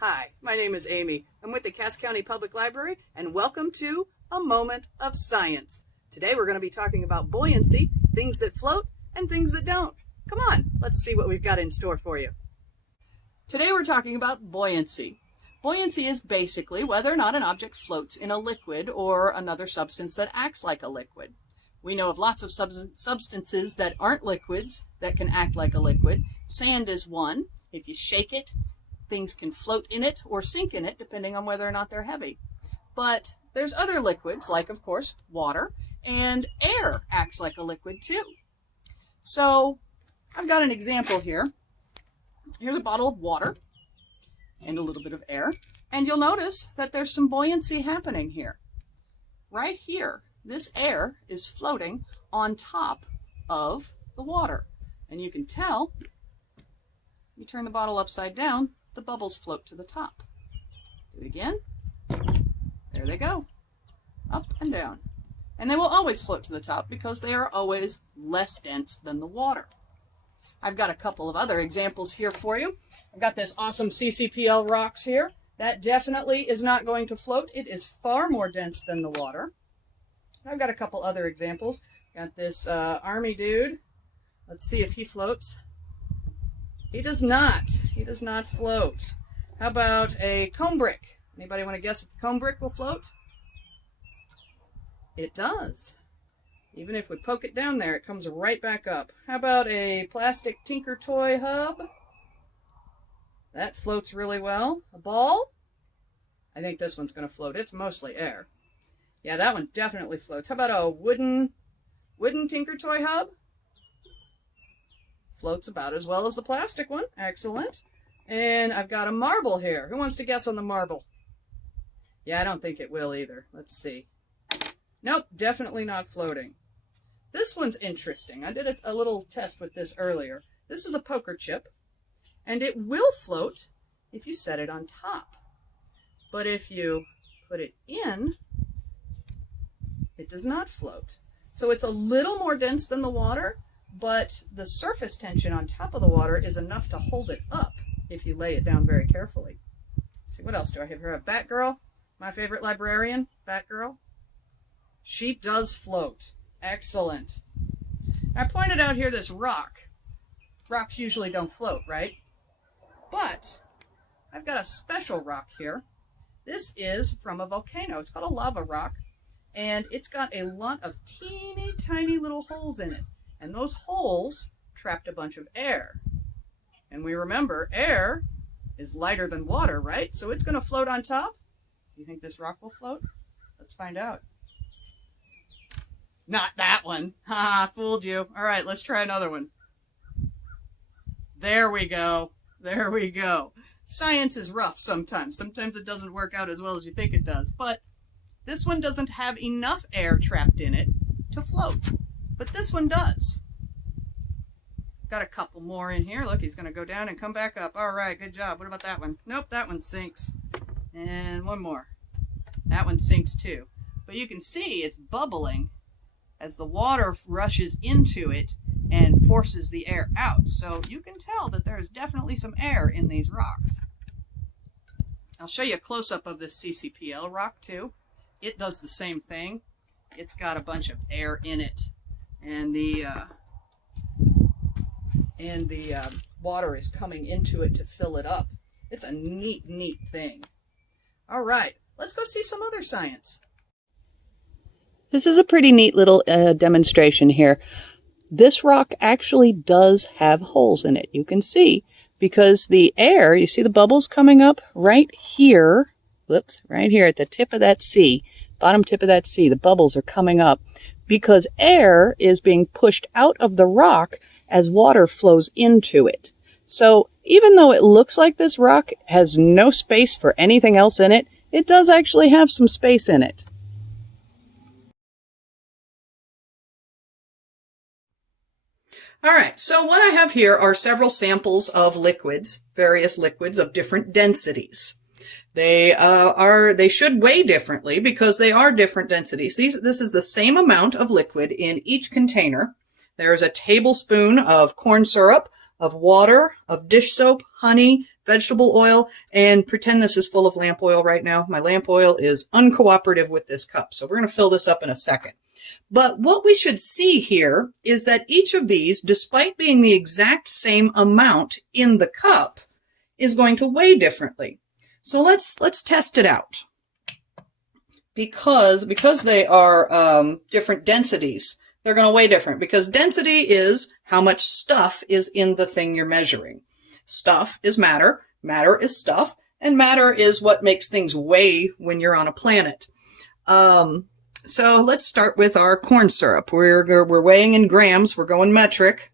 Hi, my name is Amy. I'm with the Cass County Public Library, and welcome to A Moment of Science. Today we're going to be talking about buoyancy, things that float and things that don't. Come on, let's see what we've got in store for you. Today we're talking about buoyancy. Buoyancy is basically whether or not an object floats in a liquid or another substance that acts like a liquid. We know of lots of substances that aren't liquids that can act like a liquid. Sand is one. If you shake it, things can float in it or sink in it, depending on whether or not they're heavy. But there's other liquids, like, of course, water, and air acts like a liquid too. So I've got an example here. Here's a bottle of water and a little bit of air, and you'll notice that there's some buoyancy happening here. Right here, this air is floating on top of the water, and you can tell, you turn the bottle upside down, the bubbles float to the top. Do it again. There they go. Up and down. And they will always float to the top because they are always less dense than the water. I've got a couple of other examples here for you. I've got this awesome CCPL rocks here. That definitely is not going to float. It is far more dense than the water. I've got a couple other examples. Got this army dude. Let's see if he floats. He does not. He does not float. How about a comb brick? Anybody want to guess if the comb brick will float? It does. Even if we poke it down there, it comes right back up. How about a plastic Tinker Toy hub? That floats really well. A ball? I think this one's going to float. It's mostly air. Yeah, that one definitely floats. How about a wooden Tinker Toy hub? Floats about as well as the plastic one. Excellent. And I've got a marble here. Who wants to guess on the marble? Yeah, I don't think it will either. Let's see. Nope, definitely not floating. This one's interesting. I did a little test with this earlier. This is a poker chip, and it will float if you set it on top. But if you put it in, it does not float. So it's a little more dense than the water, but the surface tension on top of the water is enough to hold it up if you lay it down very carefully. Let's see, what else do I have here? A Batgirl, my favorite librarian, Batgirl. She does float. Excellent. I pointed out here this rock. Rocks usually don't float, right? But I've got a special rock here. This is from a volcano. It's called a lava rock, and it's got a lot of teeny tiny little holes in it. And those holes trapped a bunch of air. And we remember air is lighter than water, right? So it's going to float on top. Do you think this rock will float? Let's find out. Not that one. Ha, fooled you. All right, let's try another one. There we go. There we go. Science is rough sometimes. Sometimes it doesn't work out as well as you think it does. But this one doesn't have enough air trapped in it to float. But this one does. Got a couple more in here. Look, he's going to go down and come back up. All right, good job. What about that one? Nope, that one sinks. And one more. That one sinks too. But you can see it's bubbling as the water rushes into it and forces the air out. So you can tell that there is definitely some air in these rocks. I'll show you a close-up of this CCPL rock too. It does the same thing. It's got a bunch of air in it. And the water is coming into it to fill it up. It's a neat thing. All right, let's go see some other science. This is a pretty neat little demonstration here. This rock actually does have holes in it. You can see because the air, you see the bubbles coming up right here. Whoops, right here at the tip of that C, bottom tip of that C. The bubbles are coming up because air is being pushed out of the rock as water flows into it. So even though it looks like this rock has no space for anything else in it, it does actually have some space in it. All right, so what I have here are several samples of liquids, various liquids of different densities. They should weigh differently because they are different densities. This is the same amount of liquid in each container. There's a tablespoon of corn syrup, of water, of dish soap, honey, vegetable oil, and pretend this is full of lamp oil right now. My lamp oil is uncooperative with this cup, so we're going to fill this up in a second. But what we should see here is that each of these, despite being the exact same amount in the cup, is going to weigh differently. So let's test it out. Because they are different densities, they're going to weigh different, because density is how much stuff is in the thing you're measuring. Stuff is matter, matter is stuff, and matter is what makes things weigh when you're on a planet. So let's start with our corn syrup. We're weighing in grams, we're going metric.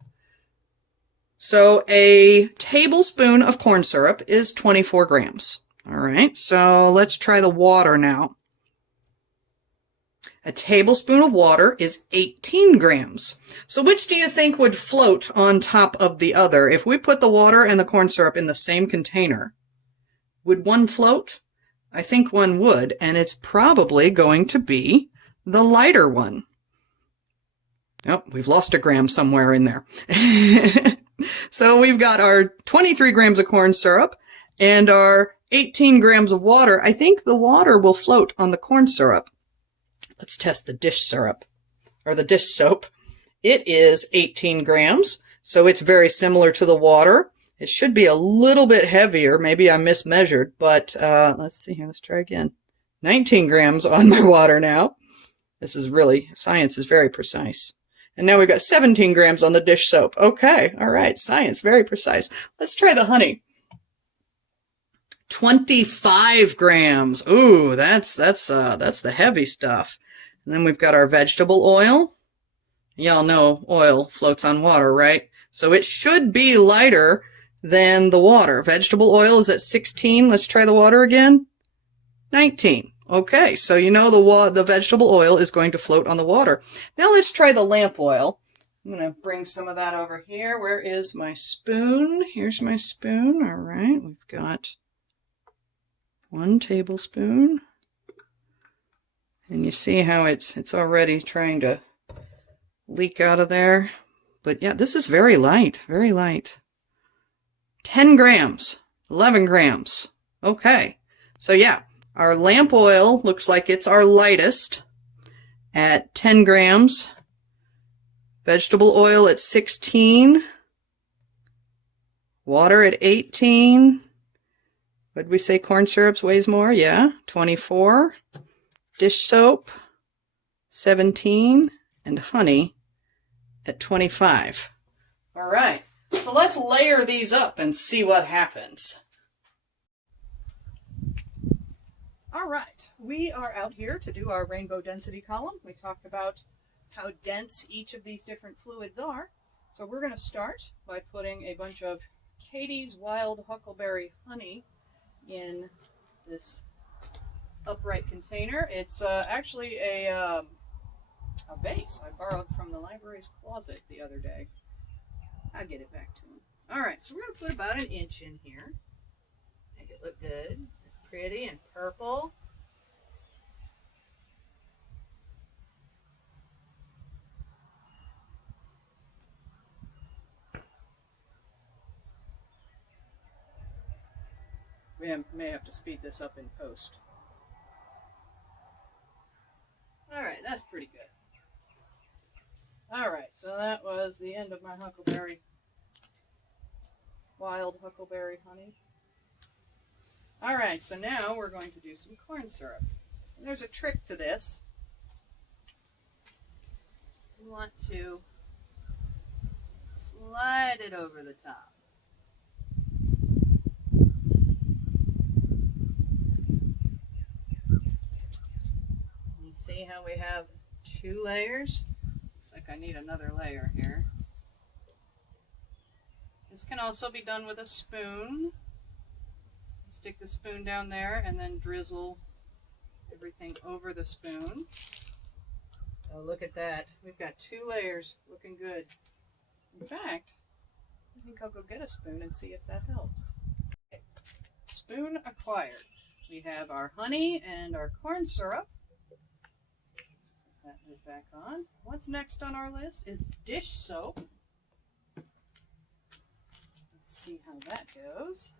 So a tablespoon of corn syrup is 24 grams. All right, so let's try the water now. A tablespoon of water is 18 grams. So which do you think would float on top of the other? If we put the water and the corn syrup in the same container, would one float? I think one would, and it's probably going to be the lighter one. Oh, we've lost a gram somewhere in there. So we've got our 23 grams of corn syrup and our 18 grams of water. I think the water will float on the corn syrup. Let's test the dish syrup, or the dish soap. It is 18 grams, so it's very similar to the water. It should be a little bit heavier. Maybe I mismeasured, but let's see here. Let's try again. 19 grams on my water now. This is really, science is very precise. And now we've got 17 grams on the dish soap. Okay, all right, science, very precise. Let's try the honey. 25 grams. Ooh, that's the heavy stuff. And then we've got our vegetable oil. Y'all know oil floats on water, right? So it should be lighter than the water. Vegetable oil is at 16. Let's try the water again. 19. Okay, so you know the vegetable oil is going to float on the water. Now let's try the lamp oil. I'm going to bring some of that over here. Where is my spoon? Here's my spoon. All right, we've got 1 tablespoon. And you see how it's already trying to leak out of there. But yeah, this is very light, very light. 10 grams, 11 grams. Okay, so yeah, our lamp oil looks like it's our lightest at 10 grams. Vegetable oil at 16. Water at 18. What did we say corn syrup weighs more? Yeah, 24. Dish soap, 17, and honey at 25. All right, so let's layer these up and see what happens. All right, we are out here to do our rainbow density column. We talked about how dense each of these different fluids are. So we're going to start by putting a bunch of Katie's Wild Huckleberry honey in this upright container. It's actually a vase I borrowed from the library's closet the other day. I'll get it back to him. Alright, so we're going to put about 1 inch in here. Make it look good. Pretty and purple. We may have to speed this up in post. Alright, that's pretty good. Alright, so that was the end of my wild huckleberry honey. Alright, so now we're going to do some corn syrup. And there's a trick to this. You want to slide it over the top. See how we have 2 layers? Looks like I need another layer here. This can also be done with a spoon. Stick the spoon down there and then drizzle everything over the spoon. Oh, look at that. We've got 2 layers looking good. In fact, I think I'll go get a spoon and see if that helps. Okay. Spoon acquired. We have our honey and our corn syrup. That lid back on. What's next on our list is dish soap. Let's see how that goes.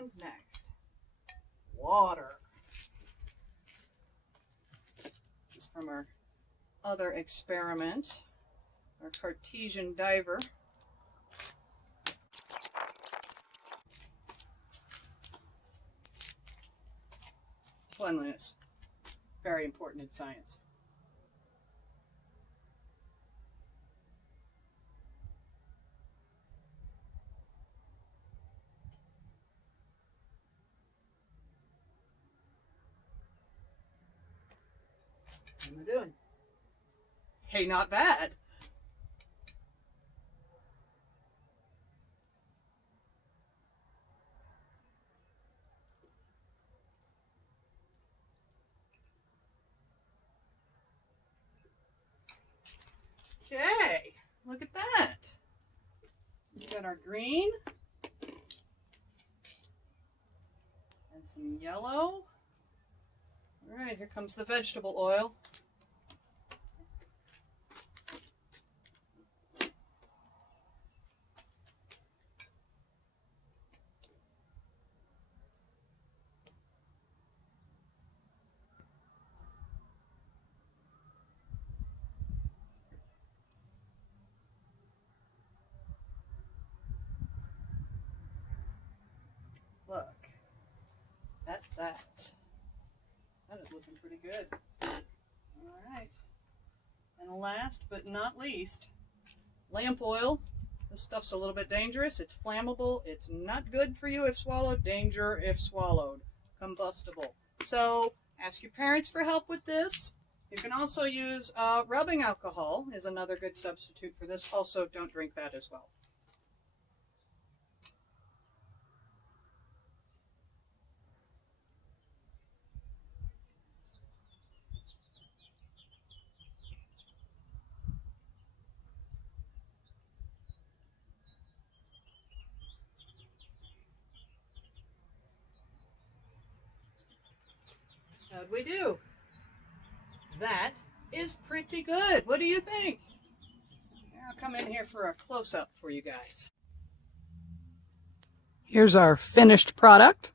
comes next? Water. This is from our other experiment, our Cartesian diver. Cleanliness, very important in science. How am I doing? Hey, not bad. Okay, look at that. We've got our green and some yellow. All right, here comes the vegetable oil. Look at that. That is looking pretty good. All right. And last but not least, lamp oil. This stuff's a little bit dangerous. It's flammable. It's not good for you if swallowed. Danger if swallowed. Combustible. So ask your parents for help with this. You can also use rubbing alcohol is another good substitute for this. Also, don't drink that as well. How'd we do? That is pretty good. What do you think? I'll come in here for a close-up for you guys. Here's our finished product.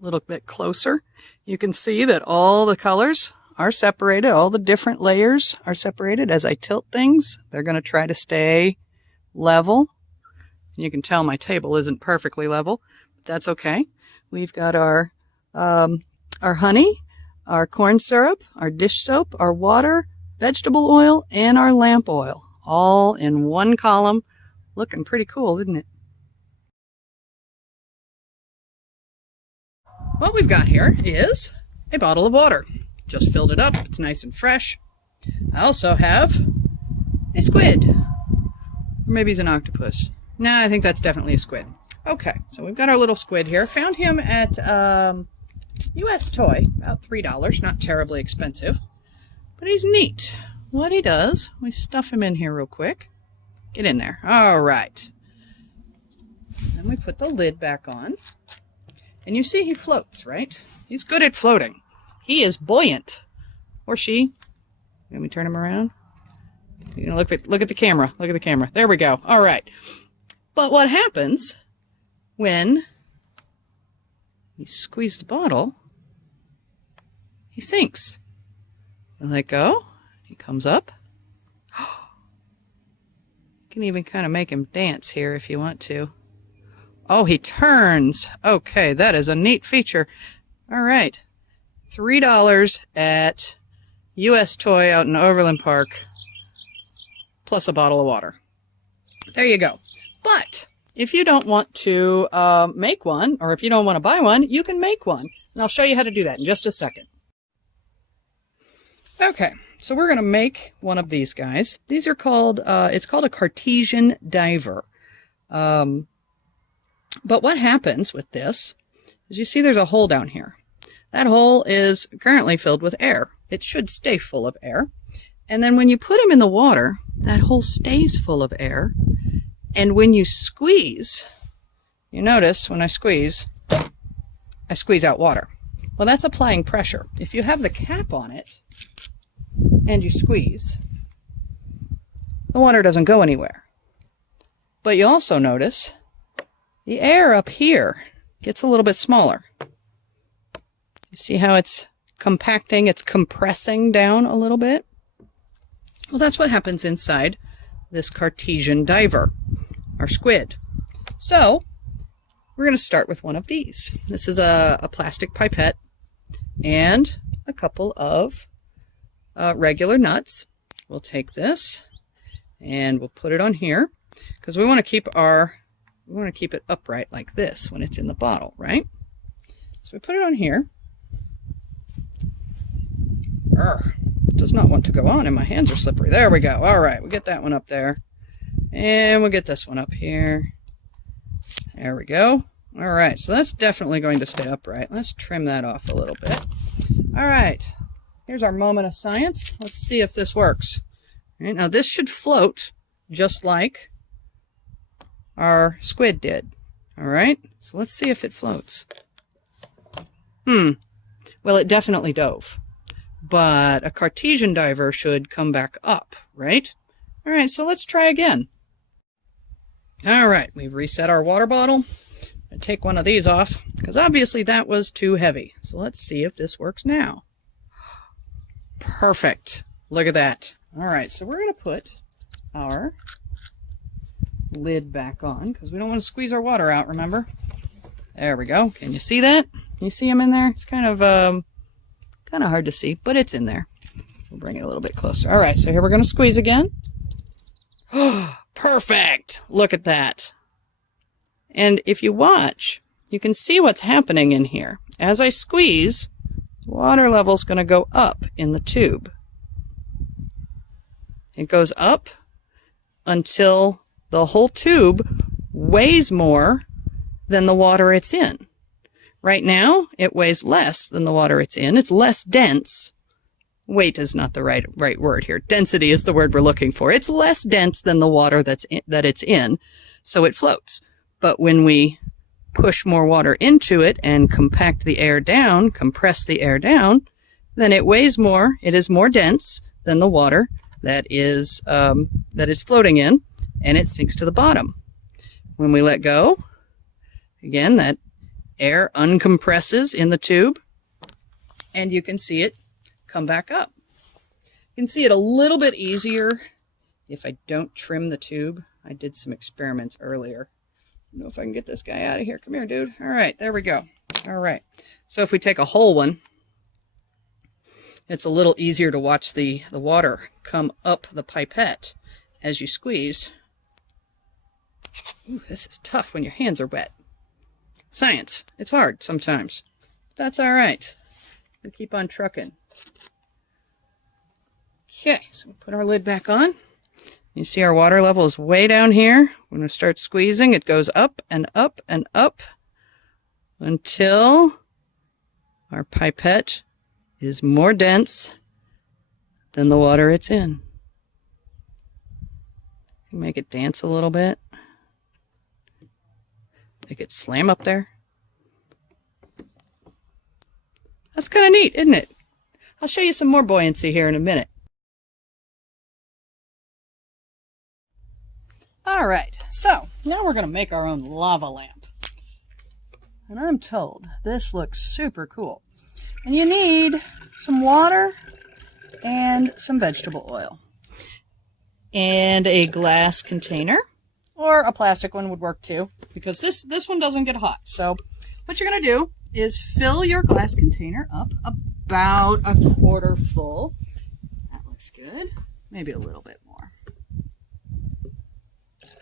A little bit closer. You can see that all the colors are separated. All the different layers are separated. As I tilt things, they're going to try to stay level. You can tell my table isn't perfectly level, but that's okay. We've got our honey, our corn syrup, our dish soap, our water, vegetable oil, and our lamp oil, all in one column. Looking pretty cool, isn't it? What we've got here is a bottle of water. Just filled it up. It's nice and fresh. I also have a squid. Or maybe he's an octopus. No, I think that's definitely a squid. Okay, so we've got our little squid here. Found him at US Toy, about $3, not terribly expensive, but he's neat. What he does, we stuff him in here real quick. Get in there. All right. Then we put the lid back on, and you see he floats, right? He's good at floating. He is buoyant, or she. Let me turn him around. You know, look at the camera. Look at the camera. There we go. All right. But what happens when you squeeze the bottle? He sinks. You let go. He comes up. You can even kind of make him dance here if you want to. Oh, he turns. Okay, that is a neat feature. All right. $3 at US Toy out in Overland Park, plus a bottle of water. There you go. But if you don't want to make one, or if you don't want to buy one, you can make one. And I'll show you how to do that in just a second. Okay, so we're going to make one of these guys. These are called, it's called a Cartesian diver. But what happens with this is you see there's a hole down here. That hole is currently filled with air. It should stay full of air. And then when you put him in the water, that hole stays full of air. And when you squeeze, you notice when I squeeze out water. Well, that's applying pressure. If you have the cap on it and you squeeze, the water doesn't go anywhere. But you also notice the air up here gets a little bit smaller. You see how it's compacting, it's compressing down a little bit? Well, that's what happens inside this Cartesian diver, our squid. So, we're going to start with one of these. This is a plastic pipette and a couple of regular nuts. We'll take this and we'll put it on here because we want to keep it upright like this when it's in the bottle, right? So we put it on here. It does not want to go on and my hands are slippery. There we go. All right, we'll get that one up there. And we'll get this one up here. There we go. All right, so that's definitely going to stay upright. Let's trim that off a little bit. All right, here's our moment of science. Let's see if this works. All right, now this should float just like our squid did. All right, so let's see if it floats. Well, it definitely dove. But a Cartesian diver should come back up, right? All right, so let's try again. All right, we've reset our water bottle. I'll take one of these off because obviously that was too heavy. So let's see if this works now. Perfect. Look at that. All right, so we're going to put our lid back on because we don't want to squeeze our water out, remember? There we go. Can you see that? You see them in there? It's kind of hard to see, but it's in there. We'll bring it a little bit closer. All right, so here we're going to squeeze again. Perfect! Look at that. And if you watch, you can see what's happening in here. As I squeeze, water level's going to go up in the tube. It goes up until the whole tube weighs more than the water it's in. Right now, it weighs less than the water it's in. It's less dense. Weight is not the right word here. Density is the word we're looking for. It's less dense than the water that it's in, so it floats. But when we push more water into it and compact the air down, compress the air down, then it weighs more. It is more dense than the water that is floating in, and it sinks to the bottom. When we let go, again, that air uncompresses in the tube, and you can see it come back up. You can see it a little bit easier if I don't trim the tube. I did some experiments earlier. I don't know if I can get this guy out of here. Come here, dude. All right, there we go. All right. So if we take a whole one, it's a little easier to watch the water come up the pipette as you squeeze. Ooh, this is tough when your hands are wet. Science. It's hard sometimes. That's all right. We'll keep on trucking. Okay, so we'll put our lid back on. You see our water level is way down here. When we start squeezing, it goes up and up and up until our pipette is more dense than the water it's in. Make it dance a little bit. Make it slam up there. That's kind of neat, isn't it? I'll show you some more buoyancy here in a minute. All right, so now we're going to make our own lava lamp. And I'm told this looks super cool. And you need some water and some vegetable oil. And a glass container, or a plastic one would work too, because this one doesn't get hot. So what you're going to do is fill your glass container up about a quarter full. That looks good. Maybe a little bit more.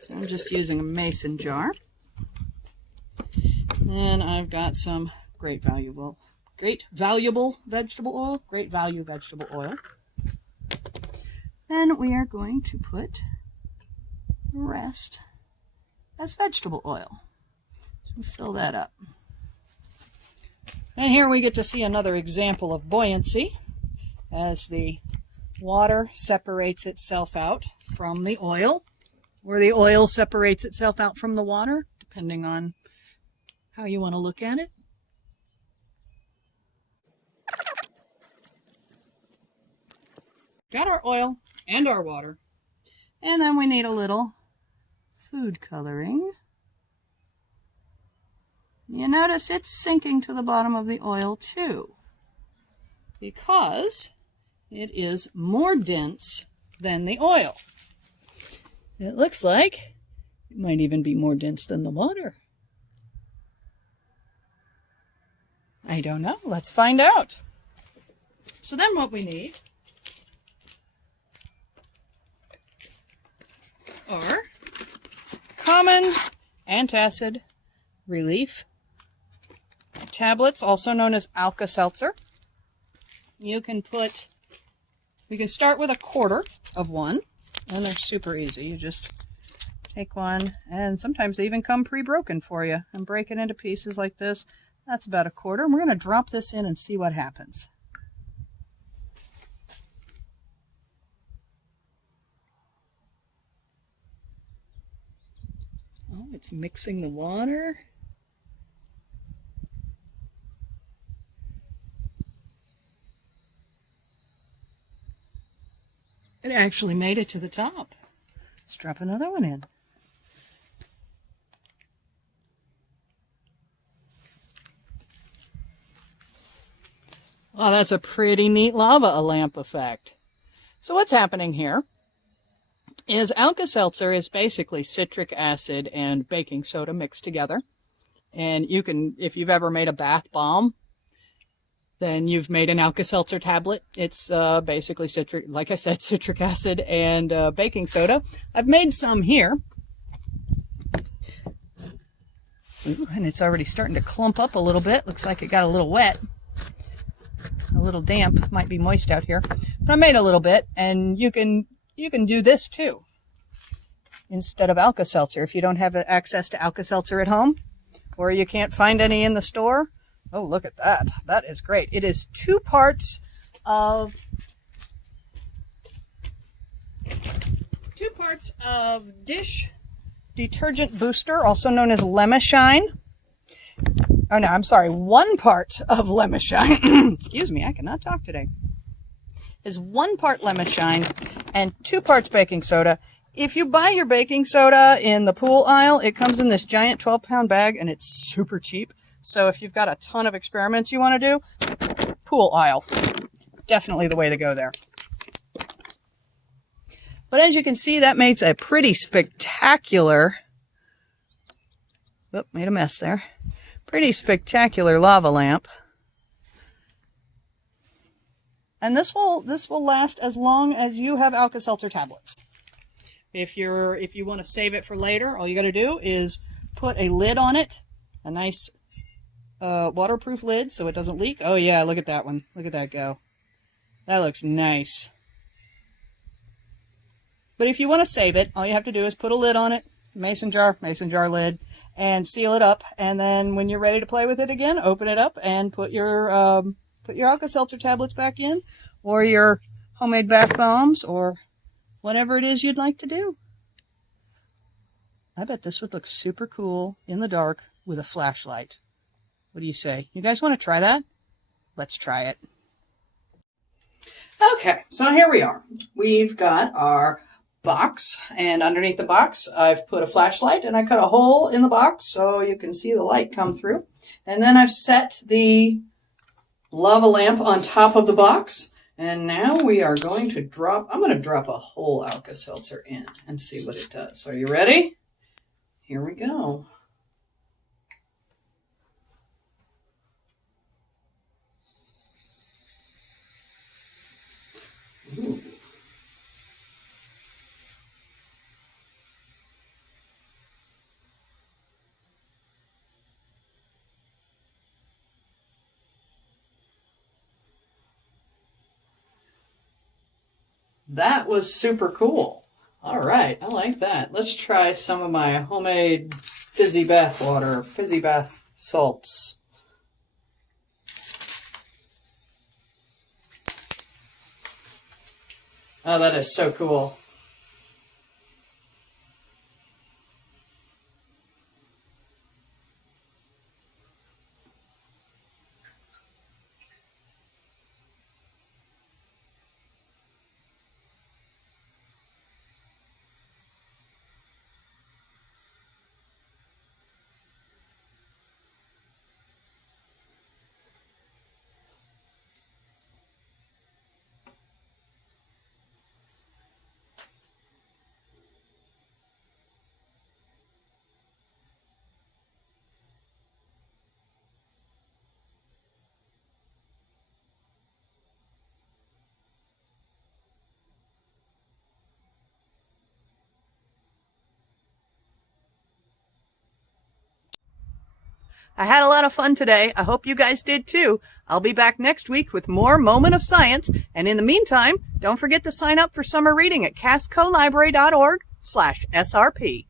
So I'm just using a mason jar. Then I've got some great value vegetable oil. Then we are going to put the rest as vegetable oil. So we fill that up. And here we get to see another example of buoyancy as the water separates itself out from the oil, or the oil separates itself out from the water, depending on how you want to look at it. Got our oil and our water. And then we need a little food coloring. You notice it's sinking to the bottom of the oil too, because it is more dense than the oil. It looks like it might even be more dense than the water. I don't know. Let's find out. So then what we need are common antacid relief tablets, also known as Alka-Seltzer. You can start with a quarter of one, and they're super easy. You just take one, and sometimes they even come pre-broken for you, and break it into pieces like this. That's about a quarter, and we're going to drop this in and see what happens. Oh, it's mixing the water. It actually made it to the top. Let's drop another one in. Oh, that's a pretty neat lava lamp effect. So what's happening here is Alka-Seltzer is basically citric acid and baking soda mixed together. And you can, if you've ever made a bath bomb, then you've made an Alka-Seltzer tablet. It's basically citric, like I said, citric acid and baking soda. I've made some here. Ooh, and it's already starting to clump up a little bit. Looks like it got a little wet. A little damp. Might be moist out here. But I made a little bit, and you can do this too instead of Alka-Seltzer. If you don't have access to Alka-Seltzer at home, or you can't find any in the store. Oh, look at that. That is great. It is 2 parts of dish detergent booster, also known as Lemishine. Oh no, I'm sorry, 1 part of Lemishine. Excuse me, I cannot talk today. Is 1 part Lemishine and 2 parts baking soda. If you buy your baking soda in the pool aisle, it comes in this giant 12-pound bag, and it's super cheap. So if you've got a ton of experiments you want to do, pool aisle. Definitely the way to go there. But as you can see, that makes a pretty spectacular, oh, made a mess there. Pretty spectacular lava lamp. And this will last as long as you have Alka-Seltzer tablets. If you want to save it for later, all you got to do is put a lid on it, a nice waterproof lid so it doesn't leak. Oh yeah, look at that one. Look at that go. That looks nice. But if you want to save it, all you have to do is put a lid on it, mason jar lid, and seal it up. And then when you're ready to play with it again, open it up and put your Alka-Seltzer tablets back in, or your homemade bath bombs, or whatever it is you'd like to do. I bet this would look super cool in the dark with a flashlight. What do you say? You guys want to try that? Let's try it. Okay, so here we are. We've got our box, and underneath the box I've put a flashlight, and I cut a hole in the box so you can see the light come through. And then I've set the lava lamp on top of the box, and now we are going to I'm going to drop a whole Alka-Seltzer in and see what it does. Are you ready? Here we go. Ooh. That was super cool. All right, I like that. Let's try some of my homemade fizzy bath water, fizzy bath salts. Oh, that is so cool. I had a lot of fun today. I hope you guys did too. I'll be back next week with more Moment of Science. And in the meantime, don't forget to sign up for summer reading at cascolibrary.org/SRP.